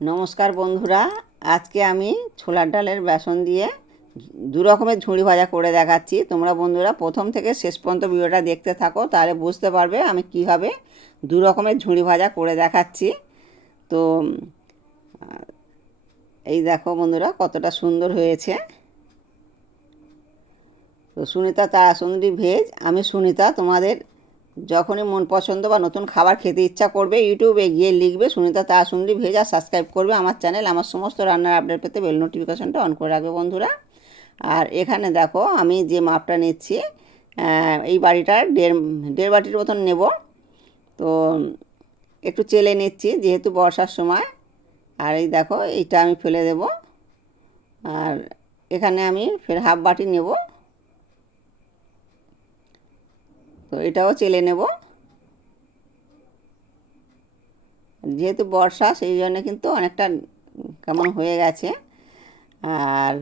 নমস্কার বন্ধুরা, আজকে আমি ছোলার ডালের বেসন দিয়ে দু রকমের ঝুড়ি ভাজা করে দেখাচ্ছি। তোমরা বন্ধুরা প্রথম থেকে শেষ পর্যন্ত ভিডিওটা দেখতে থাকো, তাহলে বুঝতে পারবে আমি কীভাবে দু রকমের ঝুড়ি ভাজা করে দেখাচ্ছি। তো এই দেখো বন্ধুরা কতটা সুন্দর হয়েছে। তো সুনিতা তারাসুন্দরী ভেজ, আমি সুনিতা। তোমাদের যখনই মন পছন্দ বা নতুন খাবার খেতে ইচ্ছা করবে, ইউটিউবে গিয়ে লিখবে সুনিতা তারাসুন্দরী ভেজ আর সাবস্ক্রাইব করবে আমার চ্যানেল। আমার সমস্ত রান্নার আপডেট পেতে বেল নোটিফিকেশনটা অন করে রাখবে বন্ধুরা। আর এখানে দেখো আমি যে মাপটা নিচ্ছি, এই বাটিটার দেড় বাটির মতন নেব। তো একটু চেলে নিচ্ছি যেহেতু বর্ষার সময়। আর এই দেখো এইটা আমি ফেলে দেব। আর এখানে আমি ফের হাফ বাটি নেব, তো এটাও চেলে নেব। যেহেতু বর্ষা সেই জন্য কিন্তু অনেকটা কেমন হয়ে গেছে। আর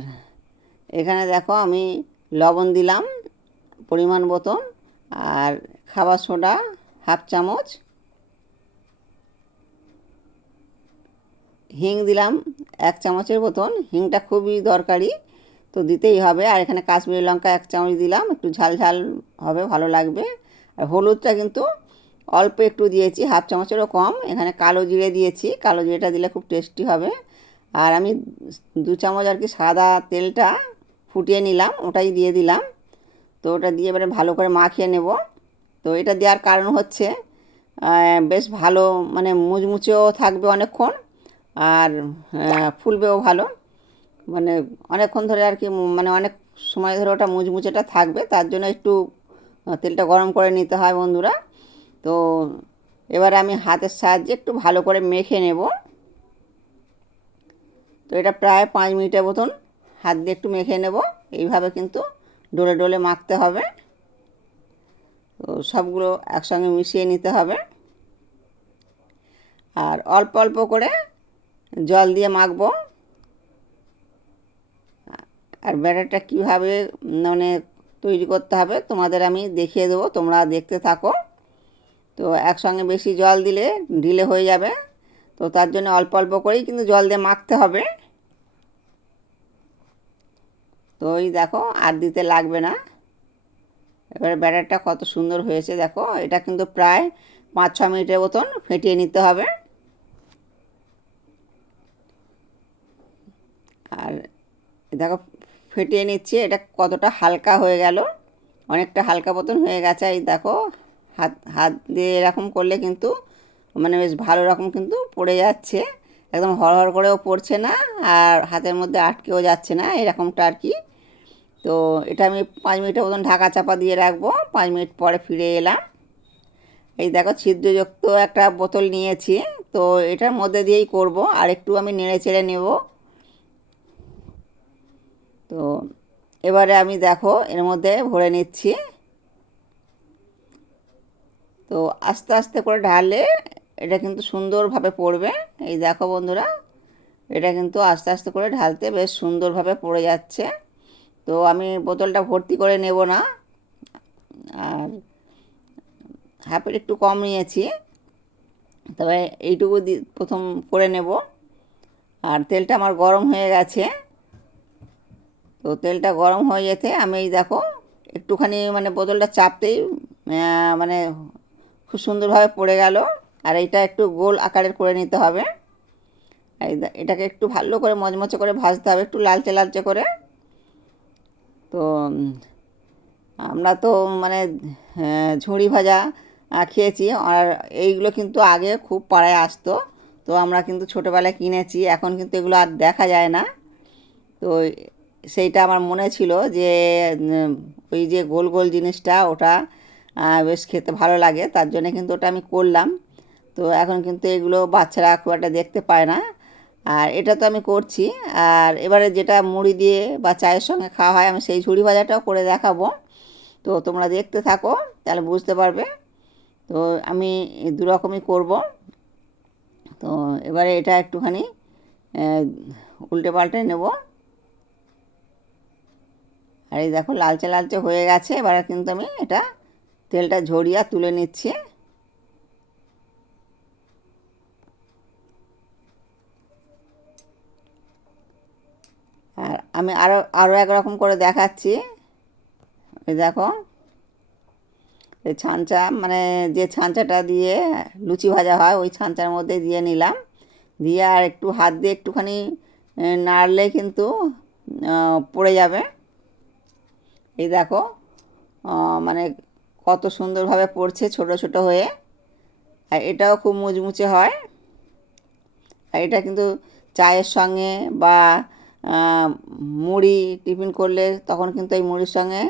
এখানে দেখো আমি লবণ দিলাম পরিমাণ মতন, আর খাবার সোডা হাফ চামচ, হিং দিলাম 1 চামচের মতন। হিংটা খুবই দরকারি, তো দিতেই হবে। আর এখানে কাশ্মীরি লঙ্কা 1 চামচ দিলাম, একটু ঝাল ঝাল হবে, ভালো লাগবে। আর হলুদটা কিন্তু অল্প একটু দিয়েছি, হাফ চামচেরও কম। এখানে কালো জিরে দিয়েছি, কালো জিরেটা দিলে খুব টেস্টি হবে। আর আমি 2 চামচ আর কি সাদা তেলটা ফুটিয়ে নিলাম, ওটাই দিয়ে দিলাম। তো ওটা দিয়ে এবারে ভালো করে মাখিয়ে নেব। তো এটা দেওয়ার কারণ হচ্ছে বেশ ভালো, মানে মুচমুচেও থাকবে অনেকক্ষণ, আর ফুলবেও ভালো। মানে অনেকক্ষণ ধরে আর কি, মানে অনেক সময় ধরে ওটা মুচমুচেটা থাকবে, তার জন্য একটু তেলটা গরম করে নিতে হয় বন্ধুরা। তো এবারে আমি হাতের সাহায্যে একটু ভালো করে মেখে নেব। তো এটা প্রায় 5 মিনিটের মতন হাত দিয়ে একটু মেখে নেব। এইভাবে কিন্তু ডলে ডলে মাখতে হবে। তো সবগুলো একসঙ্গে মিশিয়ে নিতে হবে। আর অল্প অল্প করে জল দিয়ে মাখবো। আর ব্যাটারটা কীভাবে মানে তৈরি করতে হবে তোমাদের আমি দেখিয়ে দেবো, তোমরা দেখতে থাকো। তো একসঙ্গে বেশি জল দিলে ঢিলে হয়ে যাবে, তো তার জন্য অল্প অল্প করেই কিন্তু জল দিয়ে মাখতে হবে। তো এই দেখো আর দিতে লাগবে না। এবারে ব্যাটারটা কত সুন্দর হয়েছে দেখো। এটা কিন্তু প্রায় 5-6 মিনিটের মতন ফেটিয়ে নিতে হবে। আর দেখো ফেটিয়ে নিচ্ছি, এটা কতটা হালকা হয়ে গেল, অনেকটা হালকা মতন হয়ে গেছে। এই দেখো হাত হাত দিয়ে এরকম করলে কিন্তু মানে বেশ ভালো রকম কিন্তু পড়ে যাচ্ছে, একদম হড়হড় করেও পড়ছে না, আর হাতের মধ্যে আটকেও যাচ্ছে না, এরকমটা আর কি। তো এটা আমি 5 মিনিটের মতন ঢাকা চাপা দিয়ে রাখবো। 5 মিনিট পরে ফিরে এলাম। এই দেখো ছিদ্রযুক্ত একটা বোতল নিয়েছি, তো এটার মধ্যে দিয়েই করব। আর একটু আমি নেড়ে চেড়ে নেব। তো এবারে আমি দেখো এর মধ্যে ভরে নিচ্ছি। তো আস্তে আস্তে করে ঢাললে এটা কিন্তু সুন্দরভাবে পড়বে। এই দেখো বন্ধুরা, এটা কিন্তু আস্তে আস্তে করে ঢালতে বেশ সুন্দরভাবে পড়ে যাচ্ছে। তো আমি বোতলটা ভর্তি করে নেব না, আর হাফের একটু কম নিয়েছি, তবে এইটুকু প্রথম করে নেব। আর তেলটা আমার গরম হয়ে গেছে। তো তেলটা গরম হয়ে যেতে আমি এই দেখো একটুখানি মানে বোতলটা চাপতেই মানে খুব সুন্দরভাবে পড়ে গেল। আর এইটা একটু গোল আকারের করে নিতে হবে। এটাকে একটু ভালো করে মচমচে করে ভাজতে হবে, একটু লালচে লালচে করে। তো আমরা তো মানে ঝুড়ি ভাজা খেয়েছি, আর এইগুলো কিন্তু আগে খুব পাড়ায় আসতো। তো আমরা কিন্তু ছোটোবেলায় কিনেছি, এখন কিন্তু এগুলো আর দেখা যায় না। তো সেইটা আমার মনে ছিল যে ওই যে গোল গোল জিনিসটা ওটা বেশ খেতে ভালো লাগে, তার জন্য কিন্তু ওটা আমি করলাম। তো এখন কিন্তু এগুলো বাচ্চারা খুব একটা দেখতে পায় না, আর এটা তো আমি করছি। আর এবারে যেটা মুড়ি দিয়ে বা চায়ের সঙ্গে খাওয়া হয়, আমি সেই ঝুড়ি ভাজাটাও করে দেখাবো। তো তোমরা দেখতে থাকো, তাহলে বুঝতে পারবে। তো আমি দু রকমই করব। তো এবারে এটা একটুখানি উল্টে পাল্টে নেব। আর এই দেখো লালচে লালচে হয়ে গেছে। এবারে কিন্তু আমি এটা তেলটা ঝরিয়ে তুলে নিচ্ছি। আমি আরও একরকম করে দেখাচ্ছি। এই দেখো, এই ছাঁচা মানে যে ছাঁচাটা দিয়ে লুচি ভাজা হয় ওই ছাঁচার মধ্যে দিয়ে নিলাম, দিয়ে আর একটু হাত দিয়ে একটুখানি নাড়লে কিন্তু পড়ে যাবে। এই দেখো মানে কত সুন্দরভাবে পড়ছে ছোট ছোট হয়ে। আর এটাও খুব মুচমুচে হয়। আর এটা কিন্তু চায়ের সঙ্গে বা মুড়ি টিফিন করলে তখন কিন্তু এই মুড়ির সঙ্গে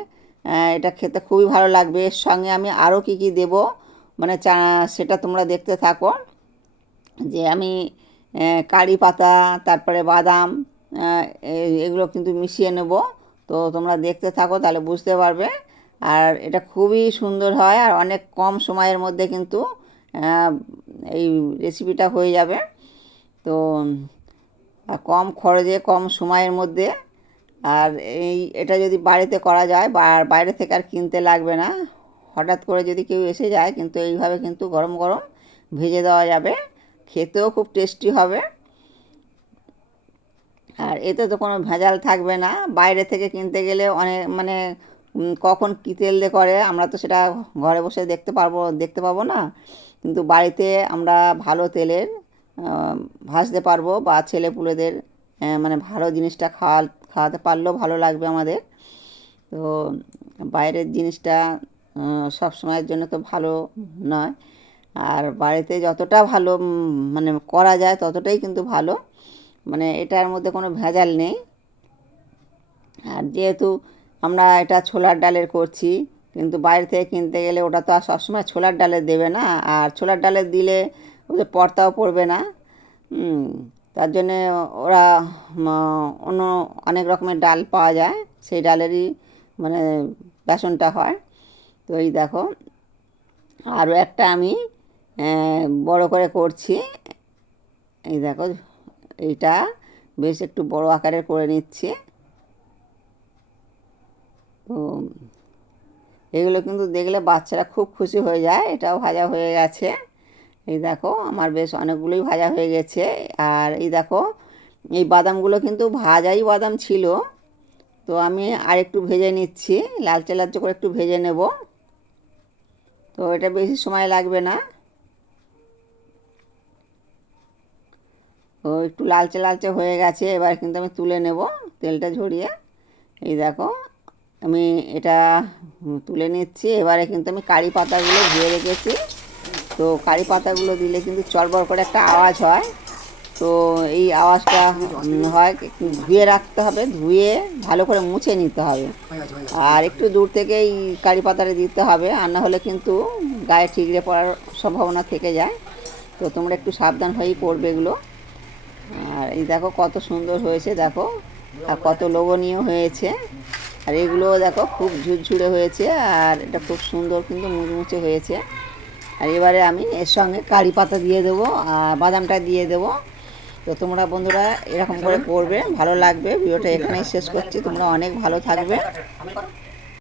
এটা খেতে খুবই ভালো লাগবে। এর সঙ্গে আমি আরও কী কী দেবো মানে সেটা তোমরা দেখতে থাকো। যে আমি কারি পাতা, তারপরে বাদাম, এগুলো কিন্তু মিশিয়ে নেব। তো তোমরা দেখতে থাকো, তাহলে বুঝতে পারবে। আর এটা খুবই সুন্দর হয়, আর অনেক কম সময়ের মধ্যে কিন্তু এই রেসিপিটা হয়ে যাবে। তো কম খরচে কম সময়ের মধ্যে, আর এটা যদি বাড়িতে করা যায় বা বাইরে থেকে আর কিনতে লাগবে না। হঠাৎ করে যদি কেউ এসে যায় কিন্তু এইভাবে কিন্তু গরম গরম ভেজে দেওয়া যাবে, খেতেও খুব টেস্টি হবে। আর এতে তো কোনো ভেজাল থাকবে না। বাইরে থেকে কিনতে গেলে অনেক মানে কখন কী তেল দিয়ে করে আমরা তো সেটা ঘরে বসে দেখতে পাবো না। কিন্তু বাড়িতে আমরা ভালো তেলের ভাজতে পারবো, বা ছেলেপুলেদের মানে ভালো জিনিসটা খাওয়াতে পারলেও ভালো লাগবে আমাদের। তো বাইরের জিনিসটা সব সময়ের জন্য তো ভালো নয়। আর বাড়িতে যতটা ভালো মানে করা যায় ততটাই কিন্তু ভালো, মানে এটার মধ্যে কোনো ভেজাল নেই। আর যেহেতু আমরা এটা ছোলার ডালের করছি, কিন্তু বাইরে থেকে কিনতে গেলে ওটা তো আর সবসময় ছোলার ডালের দেবে না, আর ছোলার ডালের দিলে ওদের পর্তাও পড়বে না। তার জন্যে ওরা অন্য অনেক রকমের ডাল পাওয়া যায়, সেই ডালেরই মানে বেসনটা হয়। তো এই দেখো আরও একটা আমি বড় করে করছি। এই দেখো, এইটা বেশ একটু বড় আকারের করে নিচ্ছি। তো এগুলো কিন্তু দেখলে বাচ্চারা খুব খুশি হয়ে যায়। এটাও ভাজা হয়ে গেছে। এই দেখো আমার বেশ অনেকগুলোই ভাজা হয়ে গেছে। আর এই দেখো এই বাদামগুলো কিন্তু ভাজাই বাদাম ছিল, তো আমি আর একটু ভেজে নিচ্ছি, লালচে লালচে করে একটু ভেজে নেব। তো এটা বেশি সময় লাগবে না। তো একটু লালচে লালচে হয়ে গেছে, এবার কিন্তু আমি তুলে নেব তেলটা ঝরিয়ে। এই দেখো আমি এটা তুলে নিচ্ছি। এবারে কিন্তু আমি কারি পাতাগুলো ধুয়ে রেখেছি। তো কারি পাতাগুলো দিলে কিন্তু চড়বড় করে একটা আওয়াজ হয়। তো এই আওয়াজটা হয়, ধুয়ে রাখতে হবে, ধুয়ে ভালো করে মুছে নিতে হবে। আর একটু দূর থেকে এই কারি পাতাটা দিতে হবে, আর না হলে কিন্তু গায়ে ঠিকরে পড়ার সম্ভাবনা থেকে যায়। তো তোমরা একটু সাবধান হয়েই করবে এগুলো। আর এই দেখো কত সুন্দর হয়েছে, দেখো আর কত লোভনীয় হয়েছে। আর এগুলোও দেখো খুব ঝুরঝুরে হয়েছে, আর এটা খুব সুন্দর কিন্তু মুচমুচে হয়েছে। আর এবারে আমি এর সঙ্গে কারি পাতা দিয়ে দেবো আর বাদামটা দিয়ে দেবো। তো তোমরা বন্ধুরা এরকম করে করবে, ভালো লাগবে। ভিডিওটা এখানেই শেষ করছি, তোমরা অনেক ভালো থাকবে।